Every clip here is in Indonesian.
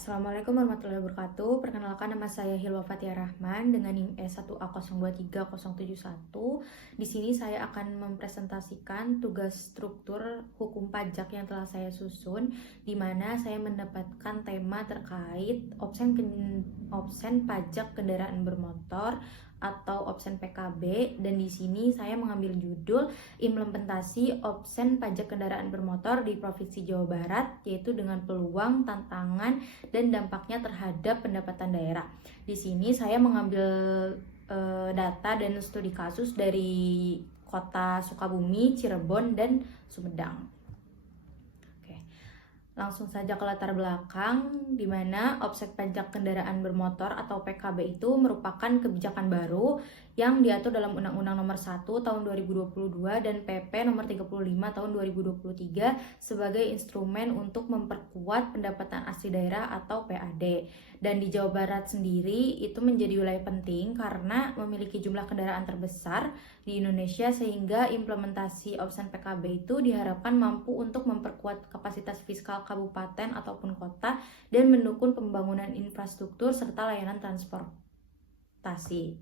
Assalamualaikum warahmatullahi wabarakatuh. Perkenalkan, nama saya Hilwa Fathia Rahman dengan NIM E1A023071. Di sini saya akan mempresentasikan tugas struktur hukum pajak yang telah saya susun, di mana saya mendapatkan tema terkait opsen pajak kendaraan bermotor atau opsen PKB, dan di sini saya mengambil judul implementasi opsen pajak kendaraan bermotor di Provinsi Jawa Barat, yaitu dengan peluang, tantangan, dan dampaknya terhadap pendapatan daerah. Di sini saya mengambil data dan studi kasus dari Kota Sukabumi, Cirebon, dan Sumedang. Langsung saja ke latar belakang, di mana offset pajak kendaraan bermotor atau PKB itu merupakan kebijakan baru yang diatur dalam Undang-Undang Nomor 1 Tahun 2022 dan PP Nomor 35 Tahun 2023 sebagai instrumen untuk memperkuat pendapatan asli daerah atau PAD. Dan di Jawa Barat sendiri itu menjadi wilayah penting karena memiliki jumlah kendaraan terbesar di Indonesia, sehingga implementasi opsen PKB itu diharapkan mampu untuk memperkuat kapasitas fiskal kabupaten ataupun kota dan mendukung pembangunan infrastruktur serta layanan transportasi.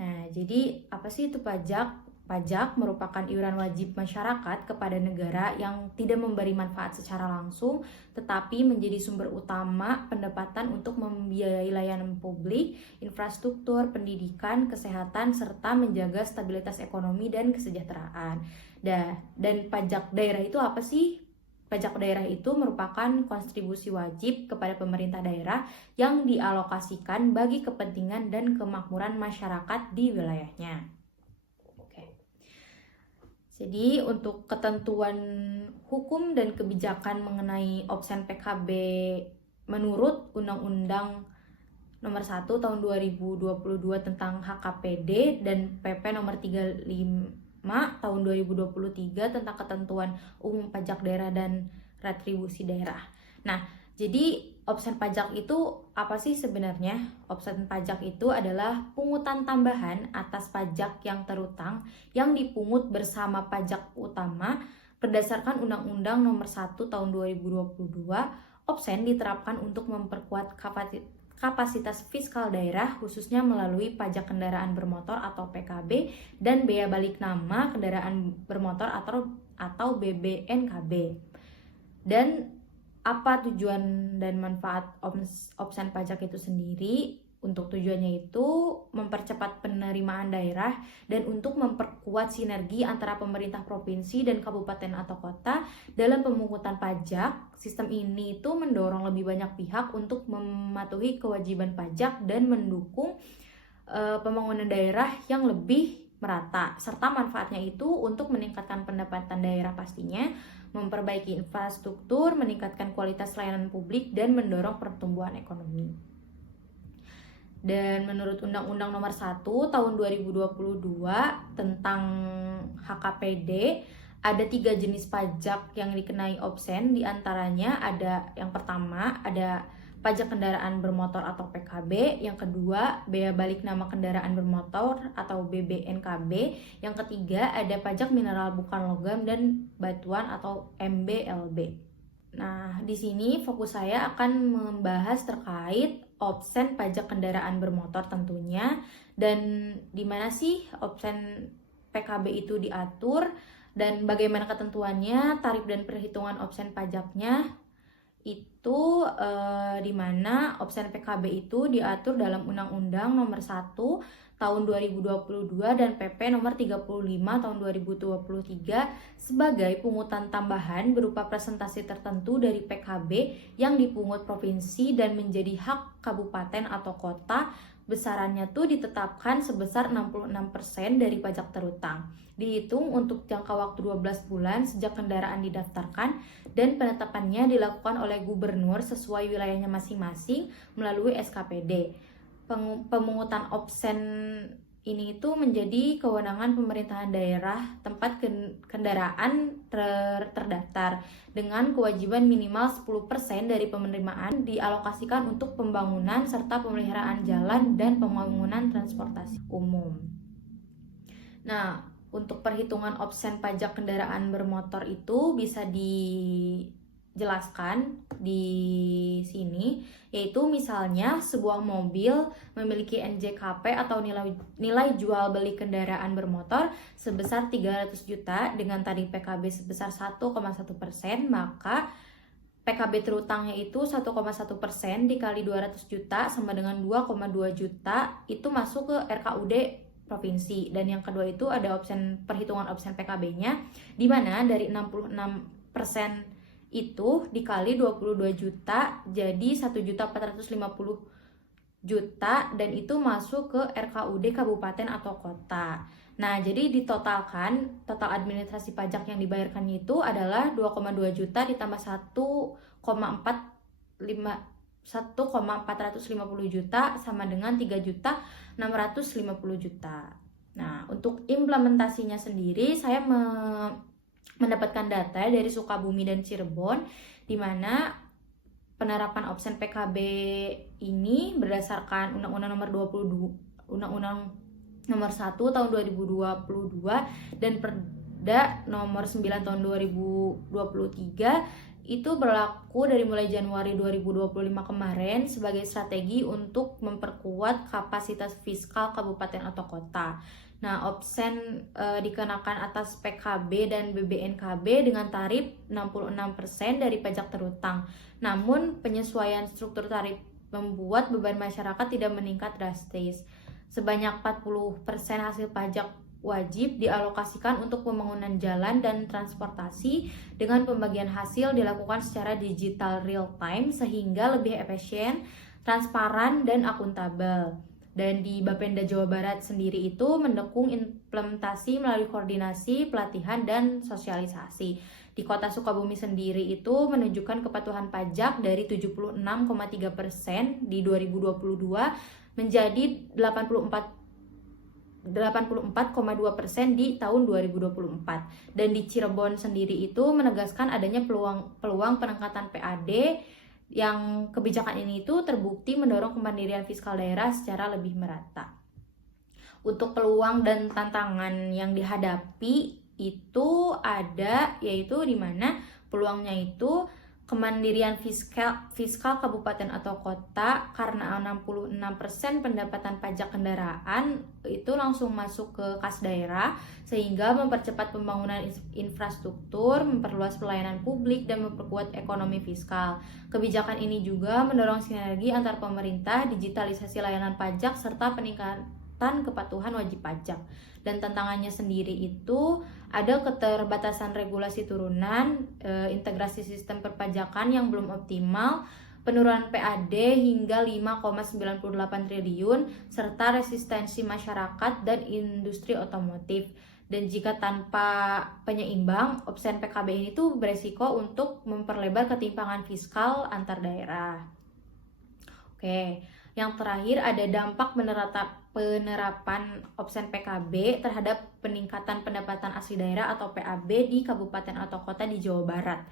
Nah, jadi apa sih itu pajak? Pajak merupakan iuran wajib masyarakat kepada negara yang tidak memberi manfaat secara langsung, tetapi menjadi sumber utama pendapatan untuk membiayai layanan publik, infrastruktur, pendidikan, kesehatan, serta menjaga stabilitas ekonomi dan kesejahteraan. Dan pajak daerah itu apa sih? Pajak daerah itu merupakan kontribusi wajib kepada pemerintah daerah yang dialokasikan bagi kepentingan dan kemakmuran masyarakat di wilayahnya. Jadi untuk ketentuan hukum dan kebijakan mengenai opsen PKB menurut Undang-Undang Nomor 1 Tahun 2022 tentang HKPD dan PP Nomor 35 Tahun 2023 tentang ketentuan umum pajak daerah dan retribusi daerah. Nah, jadi opsen pajak itu apa sih sebenarnya? Opsen pajak itu adalah pungutan tambahan atas pajak yang terutang yang dipungut bersama pajak utama berdasarkan Undang-Undang Nomor 1 Tahun 2022. Opsen diterapkan untuk memperkuat kapasitas fiskal daerah, khususnya melalui pajak kendaraan bermotor atau PKB dan bea balik nama kendaraan bermotor atau BBNKB. Dan apa tujuan dan manfaat opsen pajak itu sendiri? Untuk tujuannya itu mempercepat penerimaan daerah dan untuk memperkuat sinergi antara pemerintah provinsi dan kabupaten atau kota dalam pemungutan pajak. Sistem ini itu mendorong lebih banyak pihak untuk mematuhi kewajiban pajak dan mendukung pembangunan daerah yang lebih merata, serta manfaatnya itu untuk meningkatkan pendapatan daerah pastinya, memperbaiki infrastruktur, meningkatkan kualitas layanan publik, dan mendorong pertumbuhan ekonomi. Dan menurut Undang-Undang Nomor 1 Tahun 2022 tentang HKPD, ada 3 jenis pajak yang dikenai opsen. Di antaranya ada yang pertama, ada pajak kendaraan bermotor atau PKB, yang kedua bea balik nama kendaraan bermotor atau BBNKB, yang ketiga ada pajak mineral bukan logam dan batuan atau MBLB. Nah, di sini fokus saya akan membahas terkait opsen pajak kendaraan bermotor tentunya, dan di mana sih opsen PKB itu diatur dan bagaimana ketentuannya, tarif dan perhitungan opsen pajaknya itu di mana opsen PKB itu diatur dalam Undang-Undang Nomor 1 Tahun 2022 dan PP Nomor 35 Tahun 2023 sebagai pungutan tambahan berupa presentasi tertentu dari PKB yang dipungut provinsi dan menjadi hak kabupaten atau kota. Besarannya tuh ditetapkan sebesar 66% dari pajak terutang. Dihitung untuk jangka waktu 12 bulan sejak kendaraan didaftarkan, dan penetapannya dilakukan oleh gubernur sesuai wilayahnya masing-masing melalui SKPD. Pemungutan opsen ini itu menjadi kewenangan pemerintahan daerah tempat kendaraan terdaftar dengan kewajiban minimal 10% dari penerimaan dialokasikan untuk pembangunan serta pemeliharaan jalan dan pembangunan transportasi umum. Nah, untuk perhitungan opsen pajak kendaraan bermotor itu bisa jelaskan di sini, yaitu misalnya sebuah mobil memiliki NJKP atau nilai jual beli kendaraan bermotor sebesar 300 juta dengan tarif PKB sebesar 1,1%, maka PKB terutangnya itu 1,1% dikali 200 juta sama dengan 2,2 juta, itu masuk ke RKUD provinsi. Dan yang kedua itu ada perhitungan opsen PKB-nya, di mana dari 66% itu dikali 22 juta jadi 1.450 juta, dan itu masuk ke RKUD kabupaten atau kota. Nah, jadi ditotalkan, total administrasi pajak yang dibayarkannya itu adalah 2,2 juta ditambah 1,450 juta sama dengan 3.650 juta. Nah, untuk implementasinya sendiri saya mendapatkan data dari Sukabumi dan Cirebon, di mana penerapan opsen PKB ini berdasarkan Undang-Undang Nomor 1 tahun 2022 dan Perda Nomor 9 tahun 2023 itu berlaku dari mulai Januari 2025 kemarin sebagai strategi untuk memperkuat kapasitas fiskal kabupaten atau kota. Nah, opsen dikenakan atas PKB dan BBNKB dengan tarif 66% dari pajak terutang. Namun, penyesuaian struktur tarif membuat beban masyarakat tidak meningkat drastis. Sebanyak 40% hasil pajak wajib dialokasikan untuk pembangunan jalan dan transportasi, dengan pembagian hasil dilakukan secara digital real time sehingga lebih efisien, transparan, dan akuntabel. Dan di Bapenda Jawa Barat sendiri itu mendukung implementasi melalui koordinasi, pelatihan, dan sosialisasi. Di Kota Sukabumi sendiri itu menunjukkan kepatuhan pajak dari 76,3% di 2022 menjadi 84,2% di tahun 2024. Dan di Cirebon sendiri itu menegaskan adanya peluang peningkatan PAD, yang kebijakan ini itu terbukti mendorong kemandirian fiskal daerah secara lebih merata. Untuk peluang dan tantangan yang dihadapi itu ada, yaitu di mana peluangnya itu kemandirian fiskal kabupaten atau kota, karena 66% pendapatan pajak kendaraan itu langsung masuk ke kas daerah, sehingga mempercepat pembangunan infrastruktur, memperluas pelayanan publik, dan memperkuat ekonomi fiskal. Kebijakan ini juga mendorong sinergi antar pemerintah, digitalisasi layanan pajak, serta peningkatan kepatuhan wajib pajak. Dan tantangannya sendiri itu ada keterbatasan regulasi turunan, integrasi sistem perpajakan yang belum optimal, penurunan PAD hingga 5,98 triliun, serta resistensi masyarakat dan industri otomotif. Dan jika tanpa penyeimbang, opsen PKB ini tuh beresiko untuk memperlebar ketimpangan fiskal antar daerah. Oke, yang terakhir ada dampak penerapan opsen PKB terhadap peningkatan pendapatan asli daerah atau PAB di kabupaten atau kota di Jawa Barat.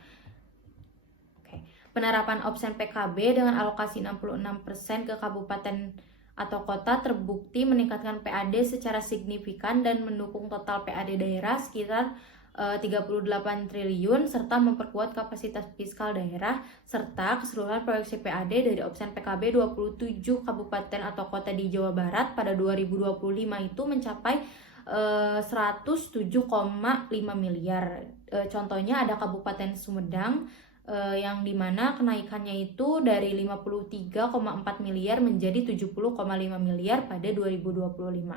Oke. Penerapan opsen PKB dengan alokasi 66% ke kabupaten atau kota terbukti meningkatkan PAD secara signifikan dan mendukung total PAD daerah sekitar 38 triliun, serta memperkuat kapasitas fiskal daerah, serta keseluruhan proyeksi PAD dari opsen PKB 27 kabupaten atau kota di Jawa Barat pada 2025 itu mencapai 107,5 miliar. Contohnya ada Kabupaten Sumedang yang dimana kenaikannya itu dari 53,4 miliar menjadi 70,5 miliar pada 2025.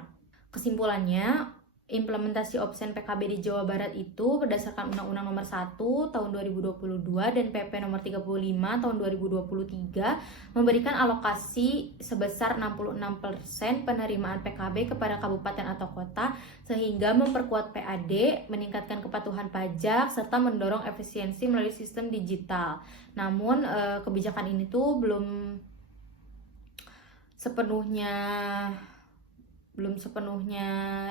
Kesimpulannya, implementasi opsen PKB di Jawa Barat itu berdasarkan Undang-Undang Nomor 1 tahun 2022 dan PP Nomor 35 tahun 2023 memberikan alokasi sebesar 66% penerimaan PKB kepada kabupaten atau kota, sehingga memperkuat PAD, meningkatkan kepatuhan pajak, serta mendorong efisiensi melalui sistem digital. Namun kebijakan ini tuh belum sepenuhnya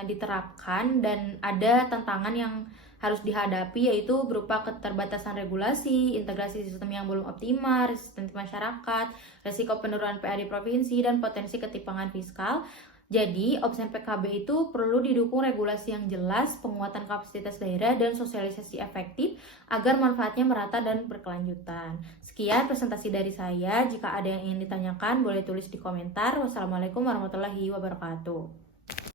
diterapkan, dan ada tantangan yang harus dihadapi, yaitu berupa keterbatasan regulasi, integrasi sistem yang belum optimal, resistensi masyarakat, resiko penurunan PAD provinsi, dan potensi ketimpangan fiskal. Jadi, opsen PKB itu perlu didukung regulasi yang jelas, penguatan kapasitas daerah, dan sosialisasi efektif agar manfaatnya merata dan berkelanjutan. Sekian presentasi dari saya. Jika ada yang ingin ditanyakan, boleh tulis di komentar. Wassalamualaikum warahmatullahi wabarakatuh.